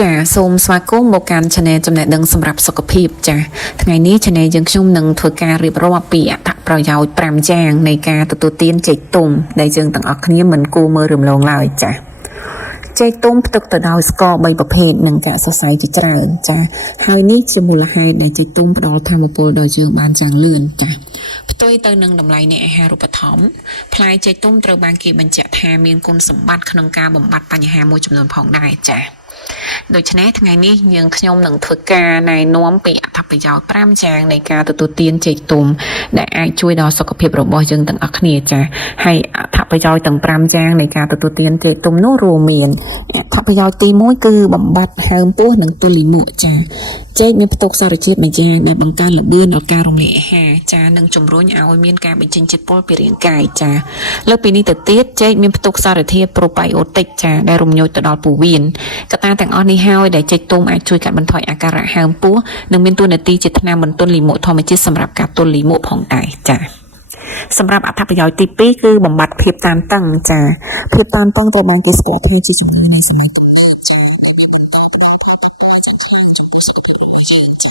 ចាសូមស្វាគមន៍មកកាន់ Channel ចំណេះដឹងសម្រាប់សុខភាពចាថ្ងៃនេះ Channel យើងខ្ញុំនឹងធ្វើការរៀបរាប់ពីអត្ថប្រយោជន៍5យ៉ាងនៃការទទួលទានចេកទុំដែលយើងទាំងអស់គ្នាមិនគួរមើលរំលងឡើយចាចេកទុំផ្ទុកទៅដោយស្ករ3ប្រភេទនិងកសរសៃជាច្រើនចាហើយនេះជាមូលហេតុដែលចេកទុំផ្ដល់ថាមពលដល់យើងបានយ៉ាងលឿនចាផ្ទុយទៅនឹងតម្លៃនៃអាហារូបត្ថម្ភផ្លែចេកទុំត្រូវបានគេបញ្ជាក់ថាមានគុណសម្បត្តិក្នុងការបំបត្តិបញ្ហាមួយចំនួនផងដែរចាដូច្នេះថ្ងៃនេះយើងខ្ញុំនឹងធ្វើការណែនាំពីអត្ថប្រយោជន៍5យ៉ាងនៃការទទួលទានចេកទុំដែលអាចជួយដល់សុខភាពរបស់យើងទាំងអស់គ្នាចាហើយអត្ថប្រយោជន៍ទាំង5យ៉ាងនៃការទទួលទានចេកទុំនោះរួមមានអត្ថប្រយោជន៍ទី1គឺបំបត្តិហើមពោះនិងទល់លាមកចាចេកមានផ្ទុកសារជាតិមួយយ៉ាងដែលបង្កើនល្បឿនដល់ការរំលាយអាហារចានិងជំរុញឲ្យមានការបញ្ចេញជាតិពុលពីរាងកាយចាលើពីនេះទៅទៀតចេកមានផ្ទុកសារធាតុប្រូបៃអូទិកចាដែលរំញោចទៅដល់ពោះវៀនកត្តាទាំងអស់នេះហើយដែលចេកទុំអាចជួយកាត់បន្ថយអាការៈហើមពោះនិងមានតួនាទីជាថ្នាំបន្ទន់លាមកធម្មជាតិសម្រាប់ការទល់លាមកផងដែរចាសម្រាប់អត្ថប្រយោជន៍ទី2គឺបំបត្តិភាពតានតឹងចាភាពតានតឹងត្រូវបានគេស្គាល់ថាជាជំងឺនៃសម័យទំនើបចាដែលបានបន្តផ្ដល់ផលប៉ះពាល់យ៉ាងខ្លាំងចំពោះសុខភាពរបស់យើងចា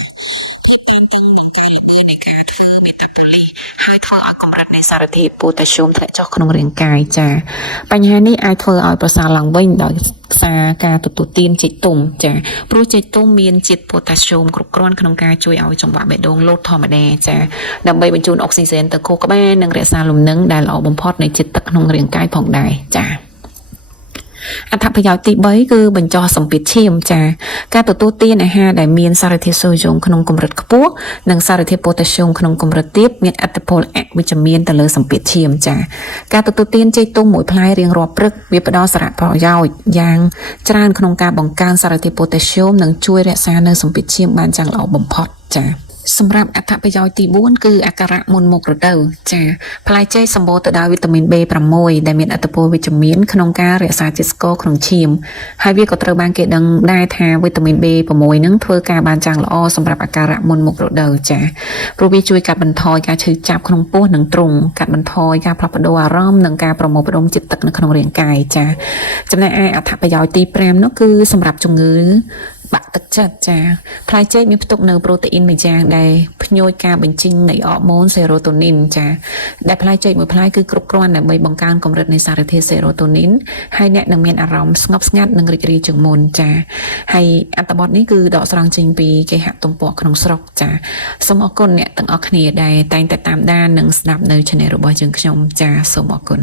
ភាពតានតឹងបង្កើនល្បឿននៃការធ្វើមេតាបូលីសហើយធ្វើឲ្យកម្រិតនៃសារធាតុប៉ូតាស្យូមធ្លាក់ចុះក្នុងរាងកាយចាបញ្ហានេះអាចធ្វើឲ្យប្រសើរឡើងវិញដោយសារការទទួលទានចេកទុំចាព្រោះចេកទុំមានជាតិប៉ូតាស្យូមគ្រប់គ្រាន់ក្នុងការជួយឲ្យចង្វាក់បេះដូងលោតធម្មតាចាដើម្បីបញ្ជូនអុកស៊ីហ្សែនទៅខួរក្បាលនិងរក្សាលំនឹងដែលល្អបំផុតនៃជាតិទឹកក្នុងរាងកាយផងដែរចាអត្ថប្រយោជន៍ទី3គឺបញ្ចុះសម្ពាធឈាមចាការទទួលទានអាហារដែលមានសារធាតុសូដ្យូមក្នុងកម្រិតខ្ពស់និងសារធាតុប៉ូតាស្យូមក្នុងកម្រិតទាបមានឥទ្ធិពលអវិជ្ជមានទៅលើសម្ពាធឈាមចាការទទួលទានចេកទុំមួយផ្លែរៀងរាល់ព្រឹកវាផ្ដល់សារៈប្រយោជន៍យ៉ាងច្រើនក្នុងការបង្កើនសារធាតុប៉ូតាស្យូមនិងជួយរក្សានៅសម្ពាធឈាមបានយ៉ាងល្អបំផុតចាសម្រាប់អត្ថប្រយោជន៍ទី4គឺអាការៈមុនមករដូវចាផ្លែចេកសម្បូរទៅដោយវីតាមីន B6 ដែលមានឥទ្ធិពលវិជ្ជមានក្នុងការរក្សាជាតិស្ករក្នុងឈាមហើយវាក៏ត្រូវបានគេដឹងដែរថាវីតាមីន B6 នឹងធ្វើការបានយ៉ាងល្អសម្រាប់អាការៈមុនមករដូវចាព្រោះវាជួយកាត់បន្ថយការឈឺចាប់ក្នុងពោះនិងទ្រូងកាត់បន្ថយការផ្លាស់ប្ដូរអារម្មណ៍និងការប្រមូលផ្ដុំជាតិទឹកនៅក្នុងរាងកាយចាចំណែកឯអត្ថប្រយោជន៍ទី5នោះគឺសម្រាប់ជំងឺបាក់ទឹកចិត្តចាផ្លែចេកមានផ្ទុកនៅប្រូតេអ៊ីនមួយយ៉ាងដែលភ្ញួយការបញ្ចេញនៃអរម៉ូនសេរ៉ូតូនីនចាដែលផ្លែចេកមួយផ្លែគឺគ្រប់គ្រាន់ដើម្បីបង្កើនកម្រិតនៃសារធាតុសេរ៉ូតូនីនហើយអ្នកនឹងមានអារម្មណ៍ស្ងប់ស្ងាត់និងរីករាយជាងមុនចាហើយអត្ថបទនេះគឺដកស្រង់ចេញពីគេហទំព័រក្នុងស្រុកចាសូមអរគុណអ្នកទាំងអស់គ្នាដែលតែងតែតាមដាននិងស្ដាប់នៅ Channel របស់យើងខ្ញុំចាសូមអរគុណ